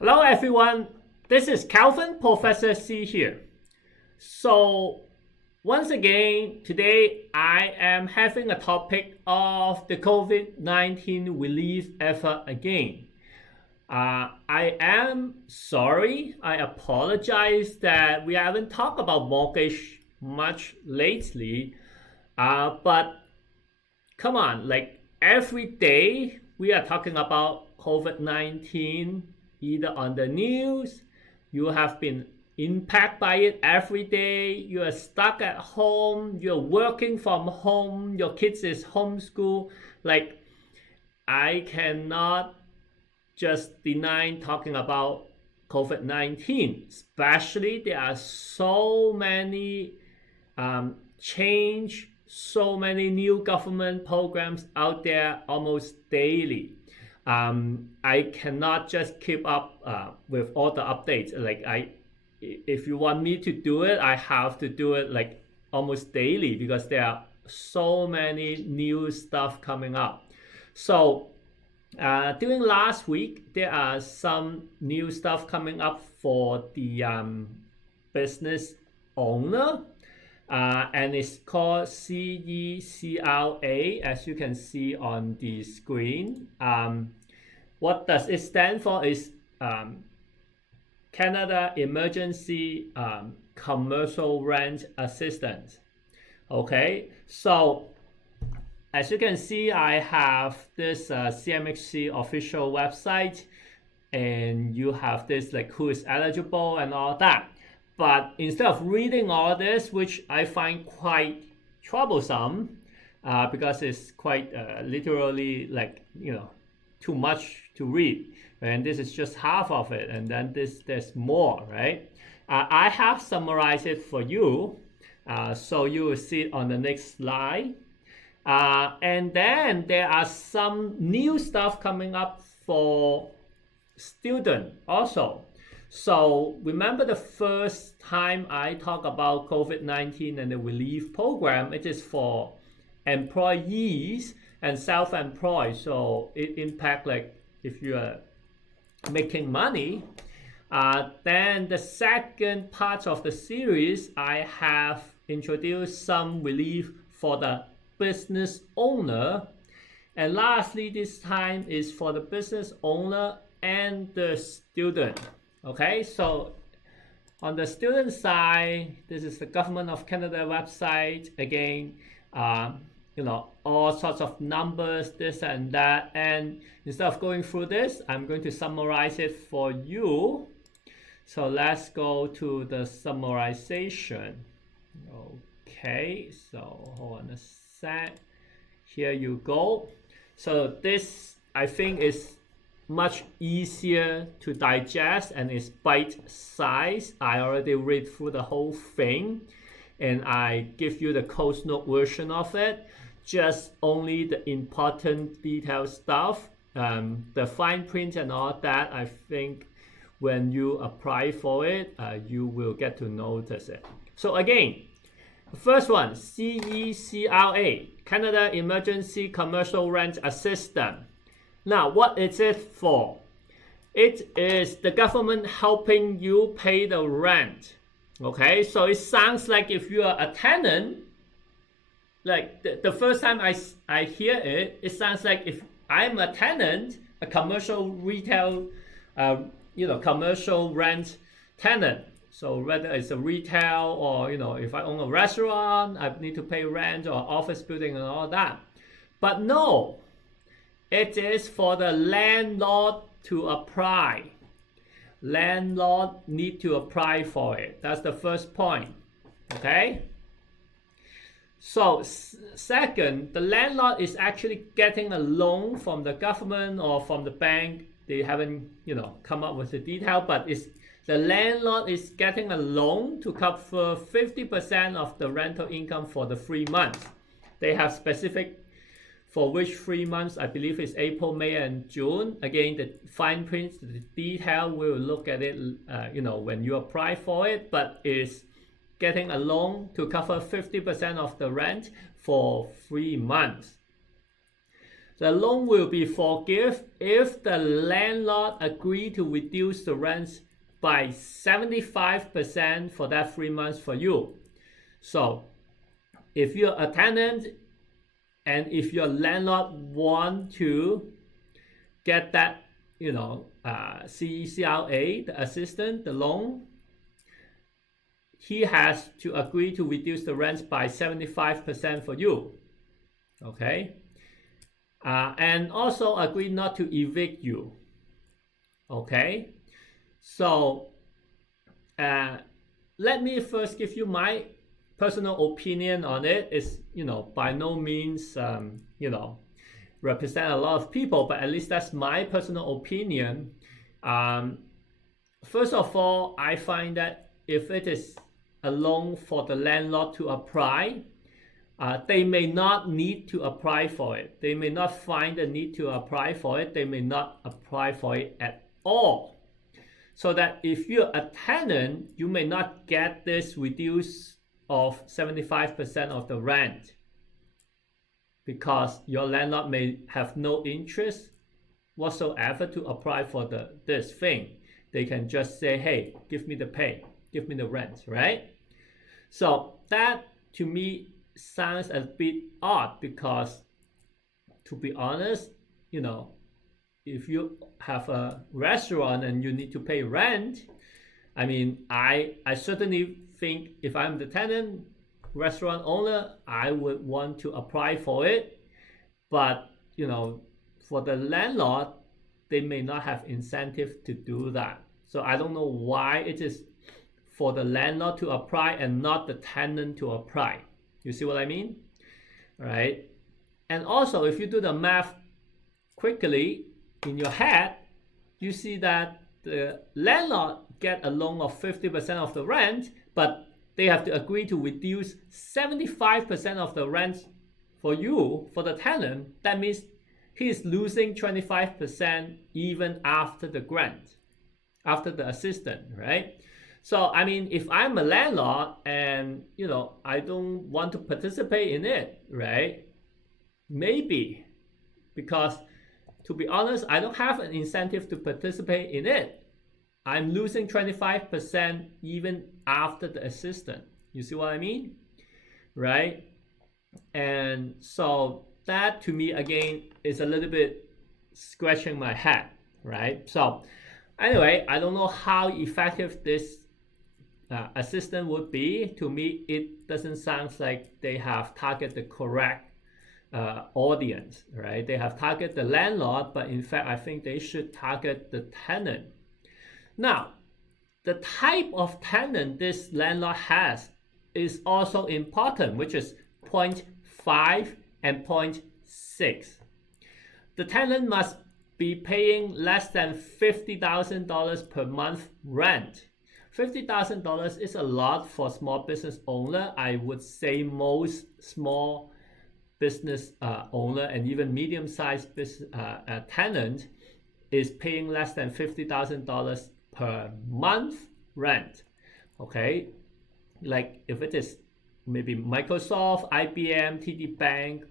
Hello everyone, this is Calvin, Professor C here. So once again, today I am having a topic of the COVID-19 relief effort again. I am sorry, I apologize that we haven't talked about mortgage much lately, but come on, like every day we are talking about COVID-19 either on the news, you have been impacted by it every day, you are stuck at home, you're working from home, your kids is homeschool. Like, I cannot just deny talking about COVID-19, especially there are so many change, so many new government programs out there almost daily. I cannot just keep up with all the updates. If you want me to do it, I have to do it like almost daily because there are so many new stuff coming up. So during last week, there are some new stuff coming up for the business owner. And it's called CECRA, as you can see on the screen. What does it stand for is Canada Emergency Commercial Rent Assistance. Okay, so as you can see, I have this CMHC official website, and you have this like who is eligible and all that. But instead of reading all this, which I find quite troublesome, because it's quite literally like, too much to read. And this is just half of it. And then there's more, right? I have summarized it for you. So you will see it on the next slide. And then there are some new stuff coming up for students also. So remember the first time I talked about COVID-19 and the relief program, it is for employees and self-employed. So it impacts like if you are making money. Then the second part of the series, I have introduced some relief for the business owner. And lastly, this time is for the business owner and the student. Okay, so on the student side, this is the Government of Canada website. Again, all sorts of numbers, this and that. And instead of going through this, I'm going to summarize it for you. So let's go to the summarization. Okay, so hold on a sec. Here you go. So this, I think, is much easier to digest and is bite-sized. I already read through the whole thing, and I give you the Coast Note version of it. Just only the important detailed stuff, the fine print and all that. I think when you apply for it, you will get to notice it. So again, the first one, CECRA, Canada Emergency Commercial Rent Assistance. Now, what is it for? It is the government helping you pay the rent. Okay, so it sounds like if you are a tenant, like the first time I hear it, it sounds like if I'm a tenant, a commercial retail, commercial rent tenant. So whether it's a retail or, if I own a restaurant, I need to pay rent, or office building and all that. But no. It is for the landlord to apply. Landlord need to apply for it. That's the first point. Okay? So second, the landlord is actually getting a loan from the government or from the bank. They haven't, come up with the detail, but the landlord is getting a loan to cover 50% of the rental income for the 3 months. They have specific for which 3 months. I believe it's April, May, and June. Again, the fine print, the detail, we'll look at it, when you apply for it, but it's getting a loan to cover 50% of the rent for 3 months. The loan will be forgiven if the landlord agree to reduce the rents by 75% for that 3 months for you. So if you're a tenant and if your landlord want to get that, CECRA, the assistance, the loan, he has to agree to reduce the rents by 75% for you. Okay? And also agree not to evict you. Okay? So let me first give you my personal opinion on it. It's, by no means, represent a lot of people, but at least that's my personal opinion. First of all, I find that if it is a loan for the landlord to apply, they may not need to apply for it. They may not find the need to apply for it. They may not apply for it at all. So that if you're a tenant, you may not get this reduce of 75% of the rent because your landlord may have no interest whatsoever to apply for this thing. They can just say, hey, give me the pay, give me the rent, right? So that to me sounds a bit odd because, to be honest, if you have a restaurant and you need to pay rent, I mean, I certainly think if I'm the tenant, restaurant owner, I would want to apply for it. But, for the landlord, they may not have incentive to do that. So I don't know why it is for the landlord to apply and not the tenant to apply. You see what I mean? All right. And also, if you do the math quickly in your head, you see that the landlord get a loan of 50% of the rent, but they have to agree to reduce 75% of the rent for you, for the tenant. That means he is losing 25% even after the grant, after the assistance, right? So, I mean, if I'm a landlord and, I don't want to participate in it, right? Maybe, because to be honest, I don't have an incentive to participate in it. I'm losing 25% even after the assistance. You see what I mean? Right? And so that to me, again, is a little bit scratching my head, right? So anyway, I don't know how effective this assistant would be. To me, it doesn't sound like they have targeted the correct audience, right? They have targeted the landlord, but in fact, I think they should target the tenant. Now, the type of tenant this landlord has is also important, which is 0.5 and 0.6. The tenant must be paying less than $50,000 per month rent. $50,000 is a lot for small business owner. I would say most small business owner and even medium-sized business tenant is paying less than $50,000 per month rent. Okay, like if it is maybe Microsoft, IBM, TD Bank,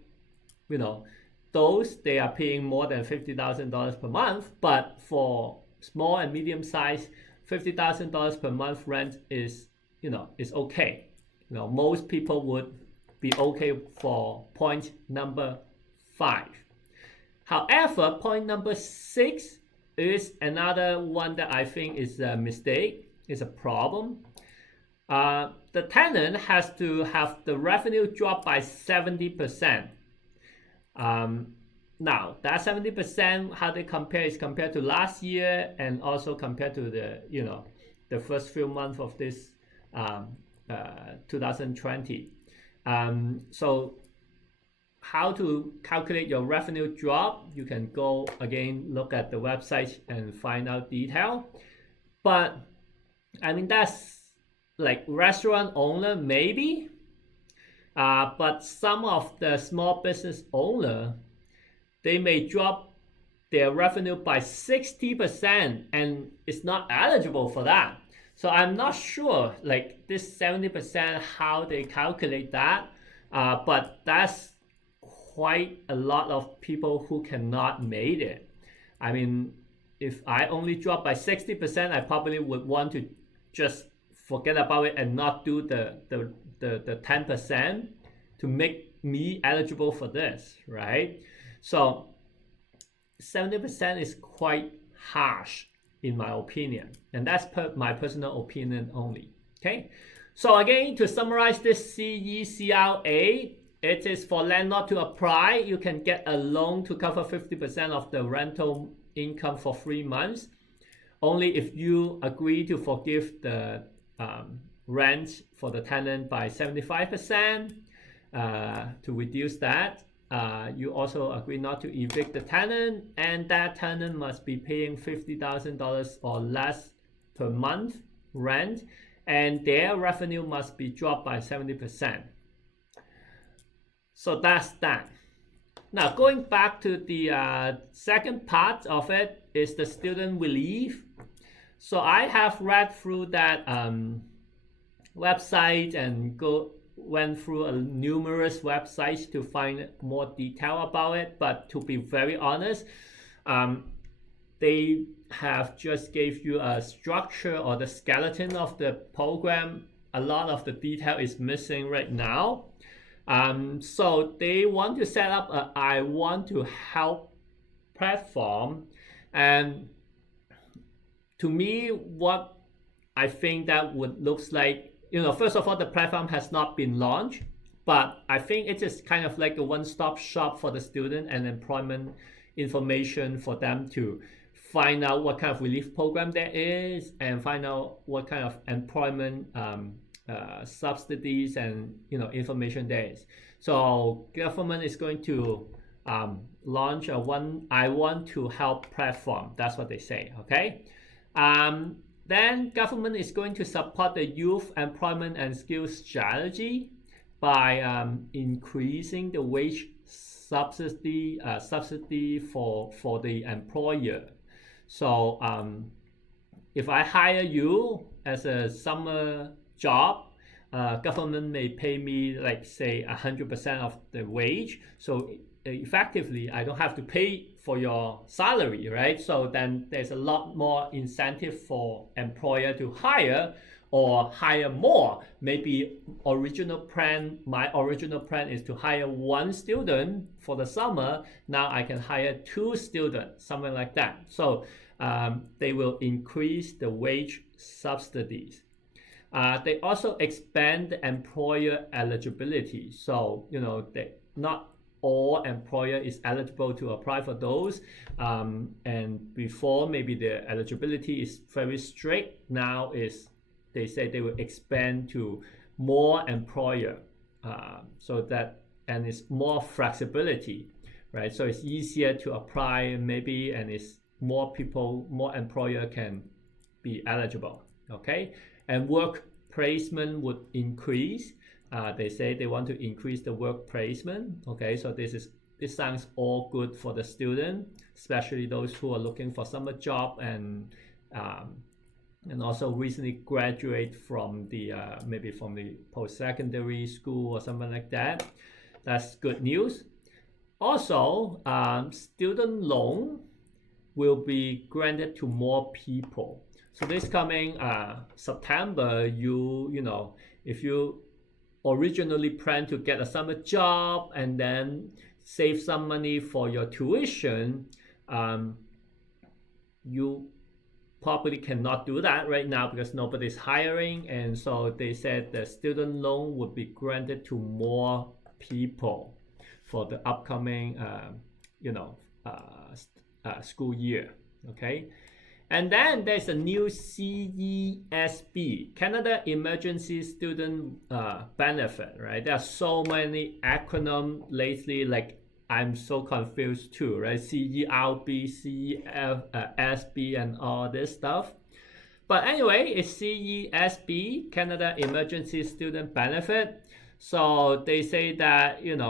those they are paying more than $50,000 per month. But for small and medium size, $50,000 per month rent is is okay. Most people would be okay for point number 5. However, point number 6 is another one that I think is a mistake, is a problem. The tenant has to have the revenue drop by 70%. Now, that 70%, how they compare is compared to last year and also compared to the first few months of this 2020. So how to calculate your revenue drop, you can go again, look at the website and find out detail. But I mean, that's like restaurant owner maybe, but some of the small business owner, they may drop their revenue by 60% and it's not eligible for that. So I'm not sure like this 70% how they calculate that, but that's quite a lot of people who cannot make it. I mean, if I only drop by 60%, I probably would want to just forget about it and not do the 10% to make me eligible for this, right? So 70% is quite harsh in my opinion, and that's my personal opinion only. Okay, so again, to summarize this CECRA, it is for landlord to apply. You can get a loan to cover 50% of the rental income for 3 months, only if you agree to forgive the rent for the tenant by 75%. To reduce that, you also agree not to evict the tenant, and that tenant must be paying $50,000 or less per month rent, and their revenue must be dropped by 70%. So that's that. Now, going back to the second part of it is the student relief. So I have read through that website and went through numerous websites to find more detail about it. But to be very honest, they have just gave you a structure or the skeleton of the program. A lot of the detail is missing right now. So they want to set up a I want to help platform, and to me, what I think that would looks like, first of all, the platform has not been launched, but I think it is kind of like a one-stop shop for the student and employment information for them to find out what kind of relief program there is and find out what kind of employment subsidies and information there is. So government is going to launch a I want to help platform. That's what they say. Okay. Then government is going to support the youth employment and skills strategy by increasing the wage subsidy for the employer. So if I hire you as a summer job, government may pay me like say 100% of the wage. So effectively, I don't have to pay for your salary, right? So then there's a lot more incentive for employer to hire or hire more. Maybe my original plan is to hire 1 student for the summer. Now I can hire 2 students, something like that. So they will increase the wage subsidies. They also expand the employer eligibility. So, not all employer is eligible to apply for those. And before, maybe the eligibility is very strict. Now they say they will expand to more employer, and it's more flexibility, right? So it's easier to apply maybe, and it's more employer can be eligible. Okay. And work placement would increase. They say they want to increase the work placement. Okay, so this sounds all good for the student, especially those who are looking for summer job and also recently graduate from the maybe from the post-secondary school or something like that. That's good news. Also, student loan will be granted to more people. So this coming September, if you originally plan to get a summer job and then save some money for your tuition, you probably cannot do that right now because nobody's hiring. And so they said the student loan would be granted to more people for the upcoming, school year. Okay. And then there's a new CESB, Canada Emergency Student Benefit, right? There are so many acronyms lately, like I'm so confused too, right? CERB, CESB, and all this stuff. But anyway, it's CESB, Canada Emergency Student Benefit. So they say that, you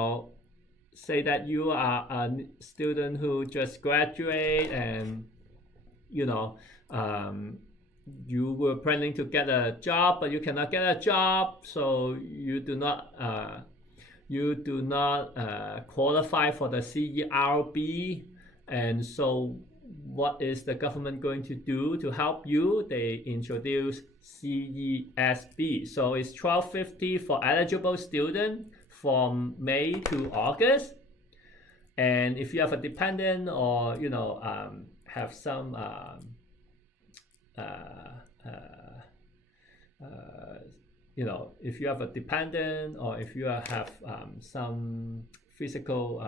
are a student who just graduate and you were planning to get a job, but you cannot get a job, so you do not you do not qualify for the CERB, and so what is the government going to do to help you? They introduce CESB. So it's $1,250 for eligible student from May to August. And if you have a dependent, or have some if you have a dependent, or if you have some physical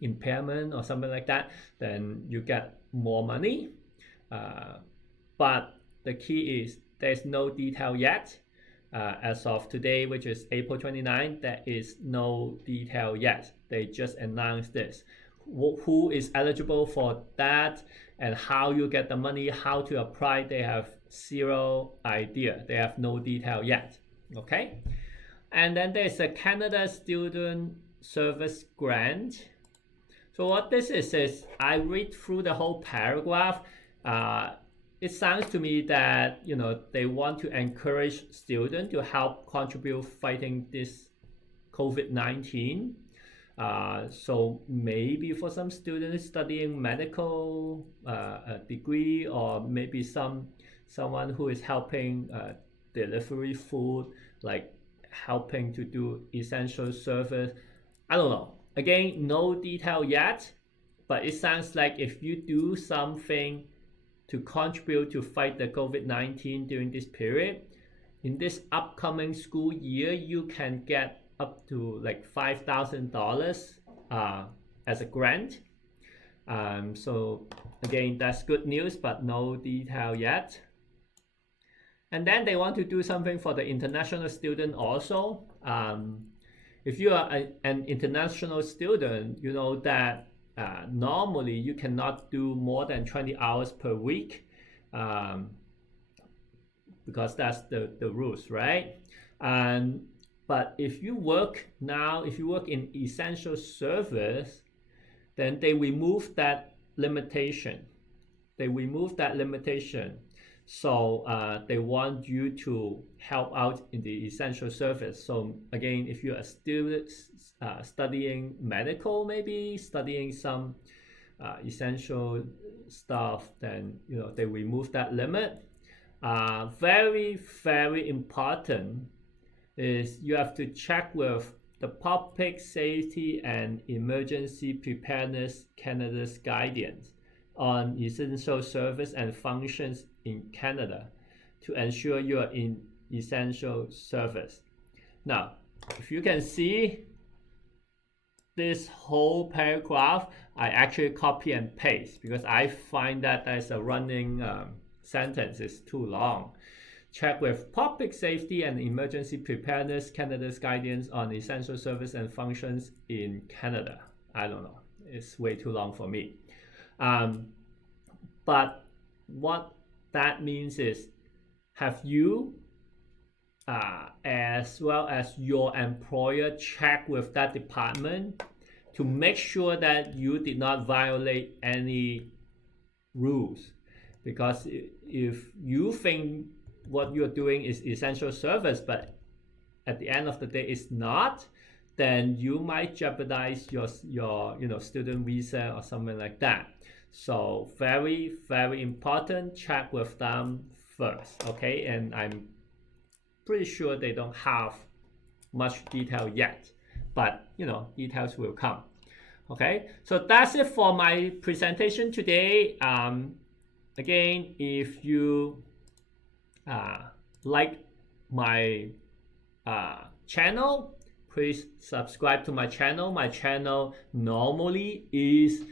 impairment or something like that, then you get more money. But the key is there's no detail yet. As of today, which is April 29, there is no detail yet. They just announced this. Who is eligible for that, and how you get the money, how to apply, they have zero idea. They have no detail yet. Okay. And then there's a Canada Student Service Grant. So what this is I read through the whole paragraph. It sounds to me that they want to encourage students to help contribute fighting this COVID-19. So maybe for some students studying medical degree, or maybe someone who is helping delivery food, like helping to do essential service. I don't know. Again, no detail yet, but it sounds like if you do something to contribute to fight the COVID-19 during this period, in this upcoming school year, you can get up to like $5,000 as a grant. So again, that's good news, but no detail yet. And then they want to do something for the international student also. If you are an international student, you know that normally you cannot do more than 20 hours per week, because that's the rules, right? But if you work in essential service, then they remove that limitation. So they want you to help out in the essential service. So again, if you're a student studying medical, maybe studying some essential stuff, then they remove that limit. Very, very important is you have to check with the Public Safety and Emergency Preparedness Canada's guidance on essential service and functions in Canada to ensure you are in essential service. Now, if you can see this whole paragraph, I actually copy and paste because I find that as a running sentence is too long. Check with Public Safety and Emergency Preparedness Canada's guidance on essential service and functions in Canada. I don't know. It's way too long for me. But what that means is, have you as well as your employer check with that department to make sure that you did not violate any rules? Because if you think what you're doing is essential service, but at the end of the day it's not, then you might jeopardize your student visa or something like that. So very, very important, check with them first, okay? And I'm pretty sure they don't have much detail yet, but details will come. Okay, so that's it for my presentation today. Again, if you like my channel, please subscribe to my channel. My channel normally is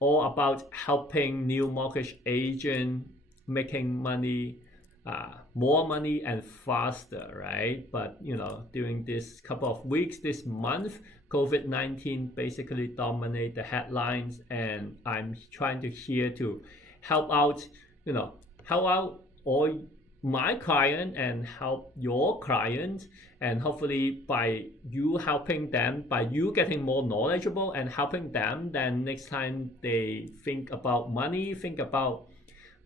all about helping new mortgage agent making money, more money and faster, right? But during this couple of weeks, this month, COVID-19 basically dominate the headlines, and I'm trying to help out all my client and help your client, and hopefully by you helping them, by you getting more knowledgeable and helping them, then next time they think about money, think about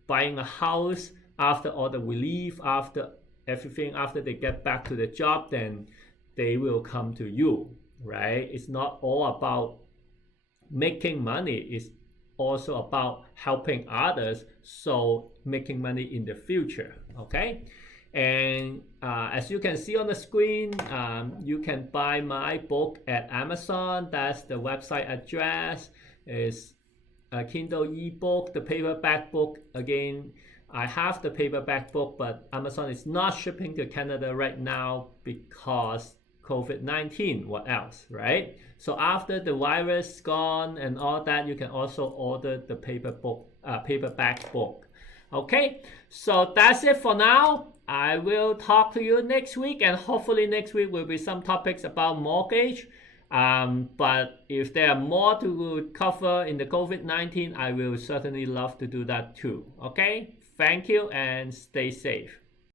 buying a house after all the relief, after everything, after they get back to the job, then they will come to you, right? It's not all about making money. It's also about helping others, so making money in the future. Okay, and as you can see on the screen, you can buy my book at Amazon. That's the website address. Is a Kindle ebook. The paperback book, again, I have the paperback book, but Amazon is not shipping to Canada right now because COVID-19. What else, right? So after the virus gone and all that, you can also order the paperback book. Okay, so that's it for now. I will talk to you next week, and hopefully next week will be some topics about mortgage. But if there are more to cover in the COVID-19, I will certainly love to do that too. Okay, thank you and stay safe.